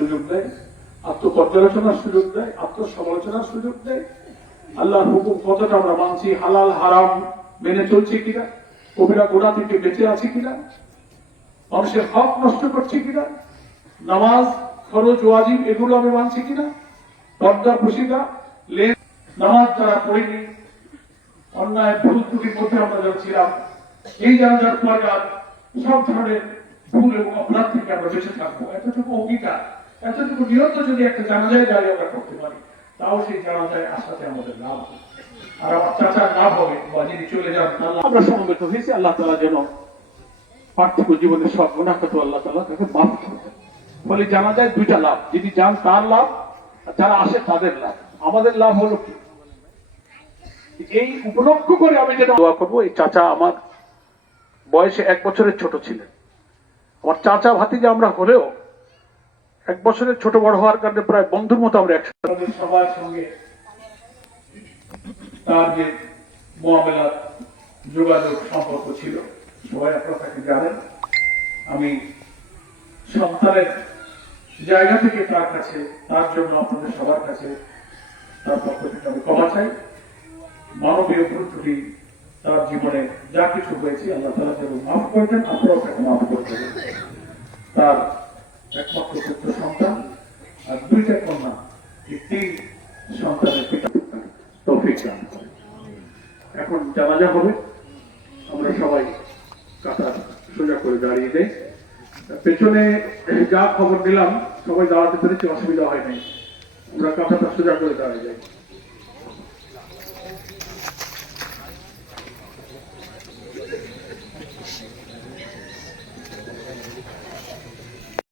সুযোগ দেয়, আত্মপর্যালোচনার সুযোগ দেয়, আত্মসমালোচনার সুযোগ দেয়। আল্লাহর হুকুম কতটা আমরা মানছি, হালাল হারাম মেনে চলছি কিনা, কবিরা গোড়া থেকে বেঁচে আছি কিনা, মানুষের হক নষ্ট করছি কিনা, নামাজ ফরজ ওয়াজিব এগুলো আমি মানছি কিনা, পর্দা প্রসিদা নামাজ যারা পড়িনি, অন্যায় ভুল ত্রুটির মধ্যে আমরা যারা ছিলাম, এই জানাজার পরে আর সব ধরনের ভুল এবং অপরাধ থেকে আমরা বেঁচে থাকবো, এতটুকু অঙ্গীকার, এতটুকু নিয়ত যদি একটা জানাজায় দাঁড়িয়ে আমরা করতে পারি, তাও সেই জানাজায় আসাতে আমাদের লাভ হবে। আর আমার চাচার লাভ হবে, বা যিনি চলে যান আমরা সমবেত হয়েছি। আল্লাহ তাআলা যেন পার্থিব জীবনের সব গুনাহ কত আল্লাহ তাআলা তাকে মাফ করবেন। ফলে জানাজায় দুইটা লাভ, যিনি যান তার লাভ, আর যারা আসে তাদের লাভ। আমাদের লাভ হলো কি, এই উপলক্ষ করে আমি যেটা দোয়া করবো, এই চাচা আমার বয়সে 1 বছরের ছোট ছিলেন। আমার চাচা ভাতিজা আমরা হলেও 1 বছরের ছোট বড় হওয়ার কারণে প্রায় বন্ধুর মতো আমরা একসাথে সবার সঙ্গে তার যে মুআমালাত যোগাযোগ সম্পর্ক ছিল, সবাই আপনারা তাকে জানেন। আমি সন্তানের জায়গা থেকে তার কাছে, তার জন্য আপনাদের সবার কাছে তার পক্ষ থেকে আমি ক্ষমা চাই। মানবীয় ভুল ত্রুটি তার জীবনে যা কিছু হয়েছে আল্লাহ তাআলা যেন মাফ করে দেন, আপনারাও তাকে মাফ করতে দেন। তার একমাত্র পুত্র সন্তান আর 2টা কন্যা, এই 3 সন্তানের পিতা তৌফিক দান করেন। এখন জানাজা হবে, আমরা সবাই কাতার সোজা করে দাঁড়িয়ে যাই। পেছনে যা খবর দিলাম সবাই দাঁড়াতে পেরেছি, অসুবিধা হয় নাই। আমরা কাতারটা সোজা করে দাঁড়িয়ে যাই।